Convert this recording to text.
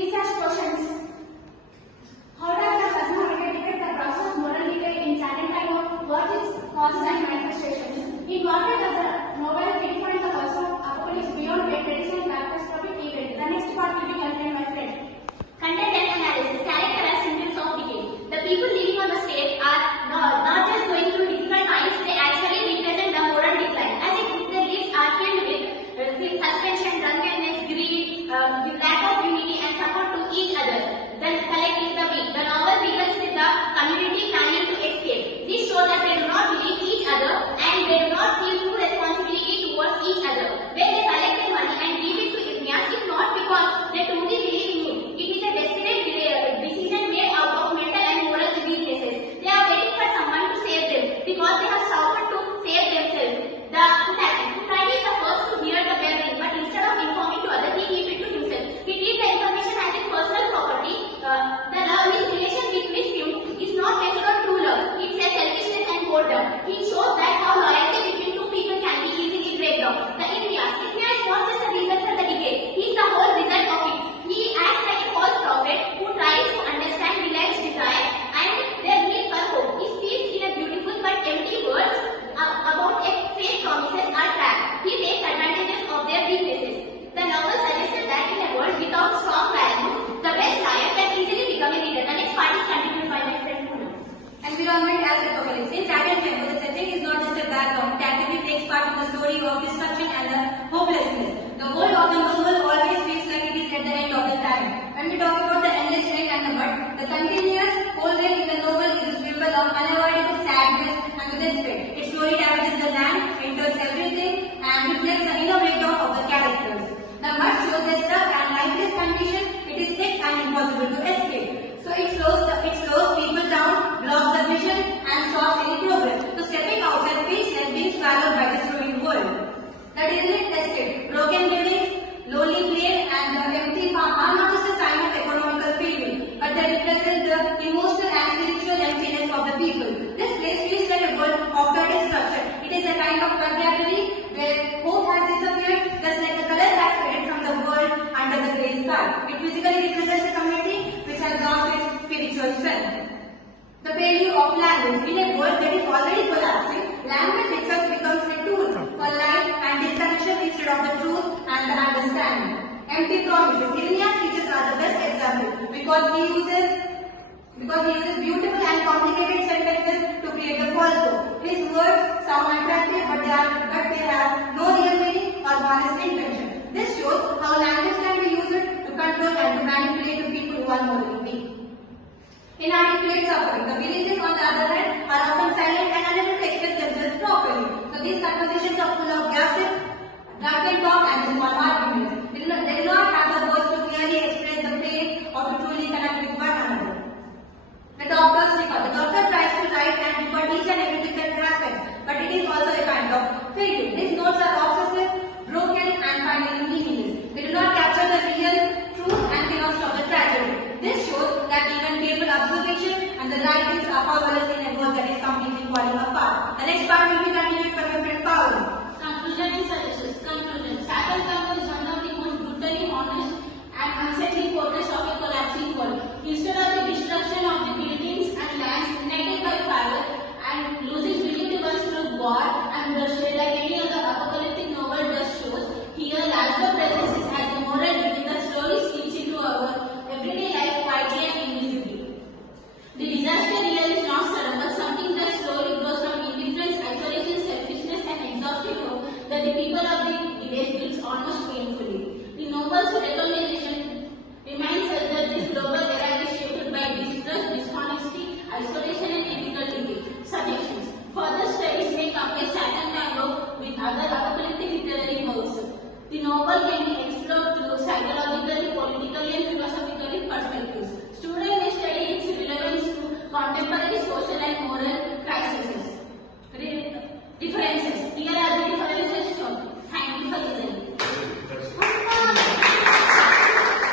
Research questions. How does the personal habit detect the process of moral decay in Santantango? What is causes and manifestations? In what way does the novel redefine the personal apocalypse beyond a traditional catastrophic event? The next part will be contained, my friend. Content and analysis. Character as symptoms of decay. The people living on the stage are not just going through difficult times, they actually represent the moral decline. As a group, their lives are filled with suspension, drunkenness, greed, lack of unity and support to each other. Then collecting the weak. The novel begins with the community planning to escape. This shows that they do not believe each other and they do not feel true responsibility towards each other. When they collected money and give it to Jignasa, it's not because they truly believe in him. It is a desperate decision made out of mental and moral weaknesses. They are waiting for someone to save them because they have suffered to save themselves. The society is the first to hear the bell, but instead of informing to others, he keeps it to himself. He treats the information as his personal property. The love, his relation with him is not based on true love. It says selfishness and boredom. He shows that how loyalty between two people can be easily break down. The Indias is not just a reason for the decay. He is the whole result of it. He acts like a false prophet who tries to understand village desires and their need for hope. He speaks in a beautiful but empty words about a fake promises are trapped. He takes advantages of their weaknesses. The novel suggested that in a world without strong values, the best liar can easily become a leader. The next part is continued by my friend Puna. Environment as apocalypse. In Santantango, the setting is not just a background. It actively takes part in the story of destruction and the hopelessness. The world of the novel always feels like it is at the end of the time. When we talk about the endless rain and the mud, the continuous cold rain in the novel is a symbol of unavoidable sadness and the despair. Its story damages the land, enters everything, and reflects the inner breakdown of the characters. The mud shows the stuck and lifeless condition. It is thick and impossible to escape. So it slows people down, blocks the vision, and stops any progress. So stepping outside feels like being swallowed by the slowing world. The derelict estate, broken buildings, lonely plain, and the empty farm are not just a sign of economical failure, but they represent the emotional and spiritual emptiness of the people. This place feels like a world after destruction. It is a kind of purgatory where hope has disappeared, just like the color has faded from the world under the grey sky. It physically represents a community which has lost its spiritual strength. The failure of language. In a world that is already collapsing, language itself becomes a tool for life and disconnection instead of the truth and the understanding. Empty promises. Jignasa speeches are the best example because he uses beautiful and complicated sentences to create the false hope. His words sound attractive, but they have no real meaning or honest intention. This shows how language can be used to control and to manipulate the people who are morally weak. Inarticulate suffering. The villages, on the other hand, are often silent and unable to express themselves properly. So these conversations are full of gossip, drunken talk, and small